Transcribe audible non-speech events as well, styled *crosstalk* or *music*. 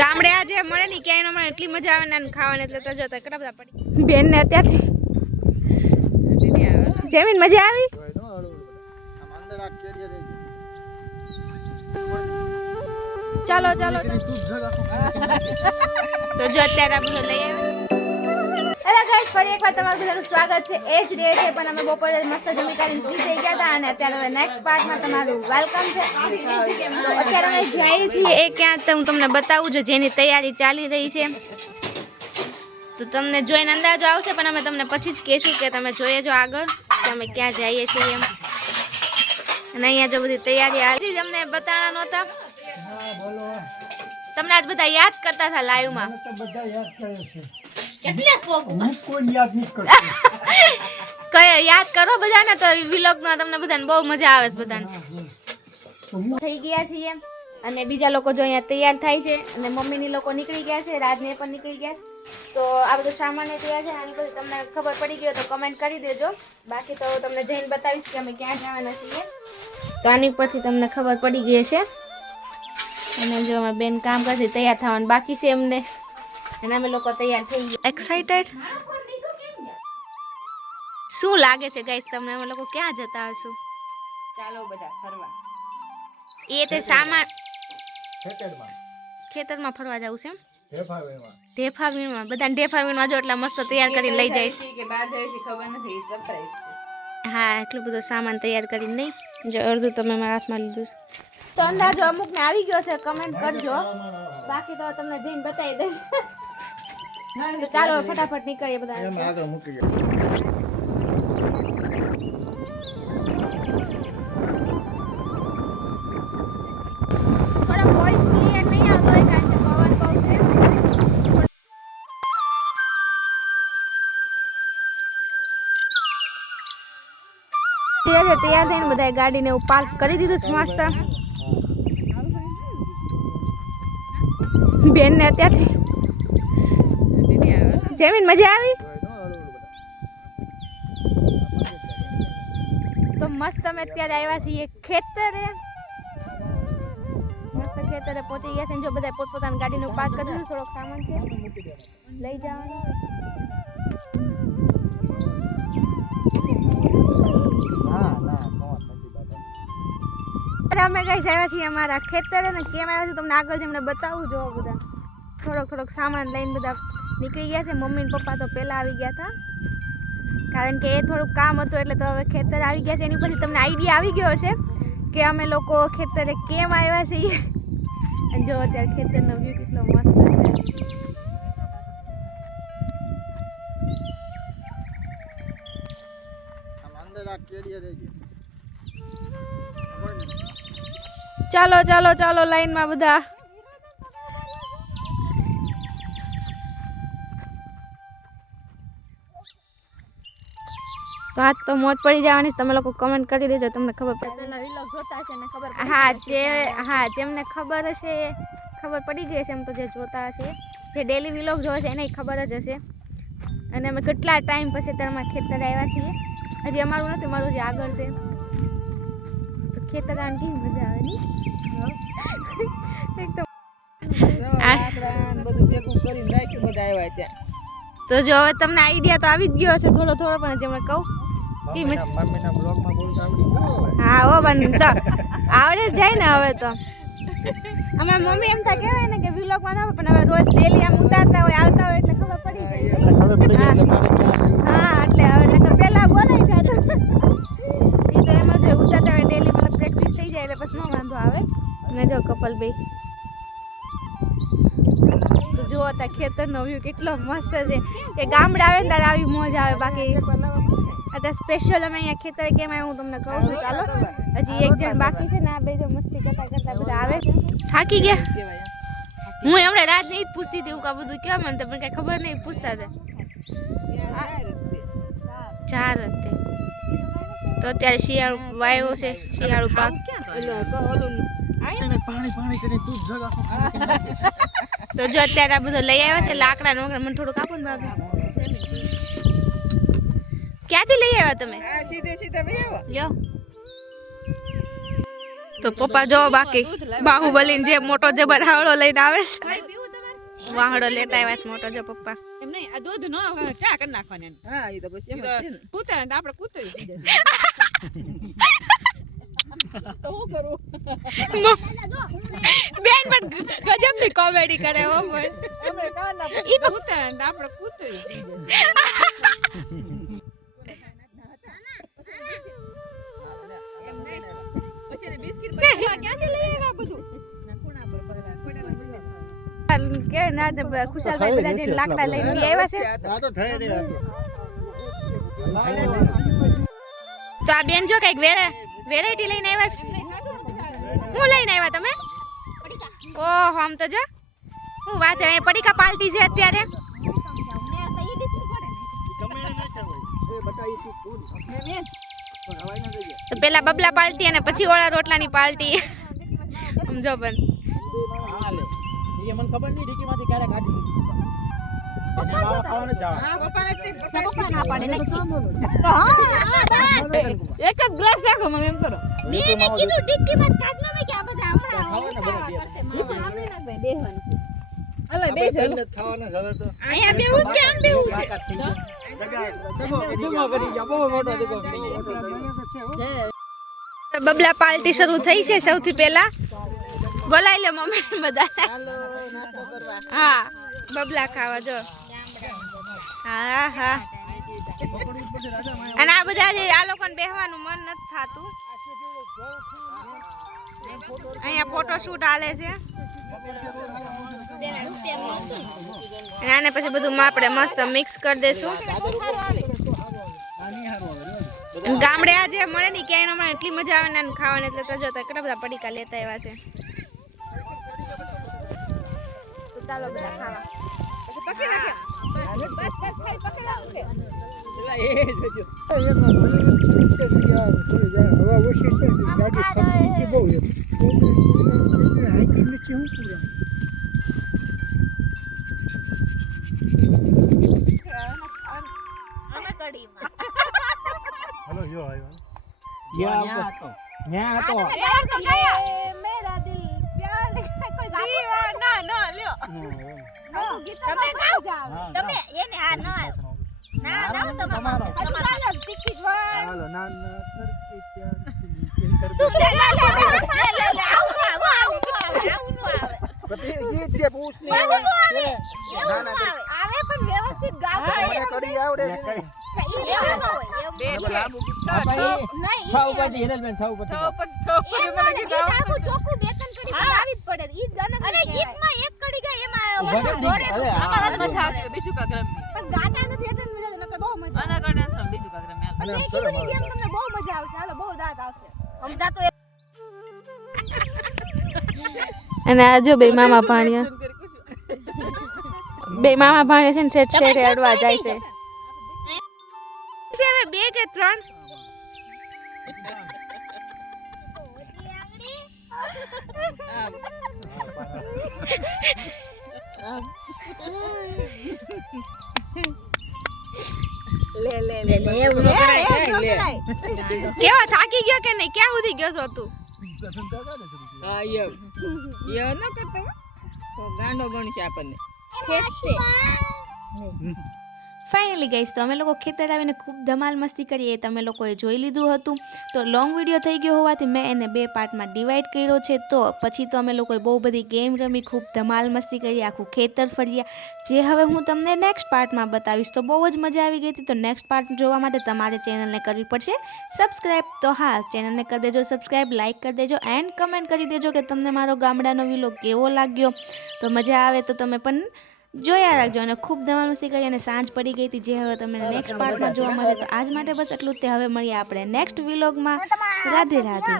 ગામડે આજે મળે ને ક્યાંય ન મળે એટલી મજા આવે ને ખાવાની એટલે તો જોતા કેટલા બધા પડી બેન ને અત્યારથી. જમીન મજા આવી? ચાલો ચાલો. તો જો અત્યારે આપણે લઈ આવ્યા. હેલો ગાઈસ ફરી એકવાર તમારું બધાનું સ્વાગત છે. એ જ રહે છે પણ અમે બપોરે મસ્ત જમી કરીને ફ્રી થઈ ગયા હતા અને અત્યારે હવે નેક્સ્ટ પાર્ટમાં તમારું વેલકમ છે. તો અત્યારે અમે જઈએ છીએ. એ ક્યાં તો હું તમને બતાવું છું જેની તૈયારી ચાલી રહી છે. તો તમને જોઈને અંદાજો આવશે પણ અમે તમને પછી જ કહેશું કે તમે જોઈએ જો આગળ કે અમે ક્યાં જઈએ છીએ એમ. અને અહીંયા જો બધી તૈયારી હાલી જ અમને બતાવવા નહોતા. તમને આજ બધા યાદ કરતા હતા લાઈવમાં બધા યાદ કરે છે. હું કોઈ યાદ નહીં કરતો. *laughs* કયો યાદ કરો બધાને? તો વિલોગમાં તમને બધાને બહુ મજા આવે છે બધાને. થઈ ગયા છીએ. અને બીજા લોકો જો અહીંયા તૈયાર થાય છે. અને મમ્મીની લોકો નીકળી ગયા છે. રાજને પણ નીકળી ગયા છે. તો આ બધું સામાન્ય તૈયાર છે આની પછી તમને ખબર પડી ગયો તો કમેન્ટ કરી દેજો. બાકી તો તમને જઈને બતાવીશ કે અમે ક્યાં જવાના છીએ. તો આની પરથી તમને ખબર પડી ગઈ છે અને જો અમે બેન કામ કરશે તૈયાર થવાનું બાકી છે એમને અને અમે લોકો તૈયાર થઈ ગયા. એક્સાઇટેડ શું લાગે છે ગાઈસ તમને? અમે લોકો ક્યાં જતા હશું? ચાલો બધા ફરવા. એ તે સામાન ખેતરમાં. ખેતરમાં ફરવા જવું છે એમ? ઢેફા વેણવા. બધાને ઢેફા વીણવા જો એટલા મસ્ત તૈયાર કરીને લઈ જઈશ. છે કે બહાર જાય છે ખબર નથી સરપ્રાઈઝ છે. હા એટલું બધું સામાન તૈયાર કરીને નહીં. જો અડધું તમે મારા હાથમાં લીધું તો અંદાજો અમુક ને આવી ગયો છે કમેન્ટ કરજો. બાકી તો તમને જઈને બતાવી દઈશ. તો ચાલો ફટાફટ નીકળીએ બધા એમ આગળ મૂકી ગયા. તૈયાર થઈને બધા ગાડીને હું પાર્ક કરી દીધું છે મસ્ત. બેન ને અત્યારથી જમીન મજા આવી? તો મસ્ત અમે અત્યારે આવ્યા છીએ ખેતરે. મસ્ત ખેતરે પહોંચી ગયા છે જો બધા પોતપોતાની ગાડીનું પાર્ક કરી દીધું થોડોક સામાન છે. લઈ જવાનું. અમે ગઈ આવ્યા છીએ અમારા ખેતરે ને કેમ આવ્યા છે તમને આગળ જેમને બતાવું જો બધા. થોડોક થોડોક સામાન લઈને બધા નીકળી ગયા છે. મમ્મી ને પપ્પા તો પહેલાં આવી ગયા હતા કારણ કે એ થોડુંક કામ હતું એટલે તો હવે ખેતર આવી ગયા છે. એની પછી તમને આઈડિયા આવી ગયો હશે કે અમે લોકો ખેતરે કેમ આવ્યા છીએ. અને જો અત્યારે ખેતરનો વ્યૂ કેટલો મસ્ત છે? ચાલો ચાલો ચાલો લાઈનમાં બધા તો આજ તો મોજ પડી જવાની. તમે લોકો કમેન્ટ કરી દેજો તમને ખબર પડે હા જે હા જેમને ખબર હશે એ ખબર પડી ગઈ હશે એમ તો જે જોતા હશે જે ડેલી વિલોગ જોવે છે એને ખબર જ હશે અને અમે કેટલા ટાઈમ પછી તમારા ખેતર આવ્યા છીએ હજી અમારું નથી મારું જે આગળ છે તો ખેતર આંટી કેવી મજા આવે ને એકદમ બધું ભેગું કરીને રાખ્યું બધા આવ્યા છે તો જો હવે તમને આઈડિયા તો આવી જ ગયો હશે થોડો થોડો પણ જેમણે કહું. કી મમ્મીના- મમ્મીના બ્લોગમાં બોલતા આવડી ગયું હા ઓ બન તો આવડે જ જાય ને હવે તો. અમારા મમ્મી એમ થાય કહેવાય ને કે વિલોગમાં ના પણ હવે રોજ ડેલી આમ ઉતારતા હોય આવતા હોય એટલે ખબર પડી જાય. ખબર પડી ગઈ એટલે હા એટલે હવે નકર પહેલા બોલાઈ તો એ તો એમ જ ઉતારતા હોય ડેલી મને પ્રેક્ટિસ થઈ જાય એટલે પછી ન વાંધો આવે. ને જો કપલ તો જુઓ તા ખેતરનો વ્યૂ કેટલો મસ્ત છે. કે ગામડે આવે ને ત્યારે આવી મોજ આવે બાકી. અત્યારે સ્પેશિયલ અમે અહીંયા ખેતરે કેમ આવ્યું હું તમને કહું છું. ચાલો. હજી એક જણ બાકી છે ને આ બે જો મસ્તી કરતા કરતા બધા આવે. થાકી ગયા? હું એમણે રાત નહીં પૂછતી હતી એવું બધું કેવા મને તમને કઈ ખબર નહીં, પૂછતા હતા. ચાર હતી તો. અત્યારે શિયાળુ વાયવો છે, શિયાળુ પાક. એને પાણી પાણી કરીને તું જ જગ આખું ખાલી કરી નાખી. તો જો અત્યારે આ બધું લઈ આવ્યા છે લાકડા નો મને થોડુંક કાપો ને ભાભી ક્યાંથી લઈ આવ્યા તમે? આ સીધે સીધે ભાઈ આવો લ્યો. તો પપ્પા જો બાકી બાહુબલી જે મોટો જબર હાવળો લઈને આવે છે. વાહડો લેતા આવ્યા છે મોટો જો પપ્પા. એમ નહીં આ દૂધ નો ચા કરી નાખવાની હા એ તો પછી ને. આપણે કૂતરી *laughs* બેન પણ ગજબની કોમેડી કરે હો પણ. ઈ તો કૂતરા ને આપણે કૂતરી બધું? લાકડા લઈને લઈ આવ્યા છે. તો થઈ નહીં તો આ બેન જો કંઈક વેરે વેરાયટી લઈને આવ્યા છે? હું લઈને આવ્યા તમે? ઓહો, આમ તો જો. હું વાંચે અહીંયા પડીકા પાલટી છે અત્યારે. પેલા બબલા પાલટી અને પછી ઓળા રોટલાની પાલટી. સમજો પણ. મને ખબર નહીં, ડીકીમાંથી ક્યારે કાઢી એક જ ગ્લાસ રાખો મમ્મી એમ કરો મેં કીધું અલે બે આપણે છે ત્રણ જ ખાવાના જ હવે તો. અહીંયા બેવું છે આમ બેવું છે બબલા પાર્ટી શરૂ થઈ છે સૌથી પહેલા બોલાવી લે મમ્મી બધા હા, બબલા ખાવા જો હા હા અને આ બધા આ લોકોને બેહવાનું મન નથી થતું. અહીંયા ફોટો શૂટ હાલે છે. અને આને પછી બધું આપણે મસ્ત મિક્સ કરી દેશું. ગામડે આજે મળે ને ક્યાંય હમણાં એટલી મજા આવે ને ખાવાની, એટલે તો જોતા કેટલા બધા પડીકા લેતા આવ્યા છે. ચાલો બધા ખાવા. પકડી નાખે બસ બસ ખાઈ પકડી નાખે અમે કઢીમાં ન્યા હતો. મેરા દિલ પ્યાર કોઈ ના ના લ્યો તમે ખાઓ તમે એને આ ના ના ના તમારો તમારો. ટિકિટ વાળ હાલો, ના, ના, તરકી આવું આવું આવું આવે. ગીત આવે. આવે. આવે ગાતો હોય. ગીત આખું ચોખ્ખું બે ત્રણ કડી બનાવી જ પડે ઈ જ ગણતરી બીજું કાંક રમી પણ ગાતા નથી એટલે મજા નકર બહુ મજા આના કારણે બીજું કાંક રમી આવે. મેં કીધું ની ગેમ તમને બહુ મજા આવશે. હાલો બહુ દાંત આવશે. તો અને આ જો બે મામા ભાણિયા. બે મામા ભાણિયા છે ને છેટ છેટે અડવા જાય છે. છે હવે બે કે ત્રણ? લે લે લે એવું લે કરાય લે કેવા થાકી ગયો કે નહીં? ક્યાં સુધી ગયો છો તું? હા યે. યે ન કરતો તો ગાંડો ગણશે આપણને. ફાઇનલી ગઈશ તો અમે લોકો ખેતર આવીને ખૂબ ધમાલ મસ્તી કરી એ તમે લોકોએ જોઈ લીધું હતું. તો લોંગ વીડિયો થઈ ગયો હોવાથી મેં એને બે પાર્ટમાં ડિવાઈડ કર્યો છે. તો પછી તો અમે લોકોએ બહુ બધી ગેમ રમી, ખૂબ ધમાલ મસ્તી કરી, આખું ખેતર ફર્યા. જે હવે હું તમને નેક્સ્ટ પાર્ટમાં બતાવીશ, તો બહુ જ મજા આવી ગઈ હતી. તો નેક્સ્ટ પાર્ટ જોવા માટે તમારે ચેનલને કરવી પડશે સબસ્ક્રાઈબ તો હા ચેનલને કરી દેજો સબસ્ક્રાઈબ લાઇક કરી દેજો એન્ડ કમેન્ટ કરી દેજો કે તમને મારો ગામડાનો વિલો કેવો લાગ્યો. તો મજા આવે તો તમે પણ જોયા રાખજો અને ખૂબ ધમાલ મસ્તી કરી અને સાંજ પડી ગઈ હતી જે હવે તમને નેક્સ્ટ પાર્ટમાં જોવા મળશે. તો આજ માટે બસ એટલું જ તે. હવે મળીએ આપણે નેક્સ્ટ વિલોગમાં રાધે રાધે.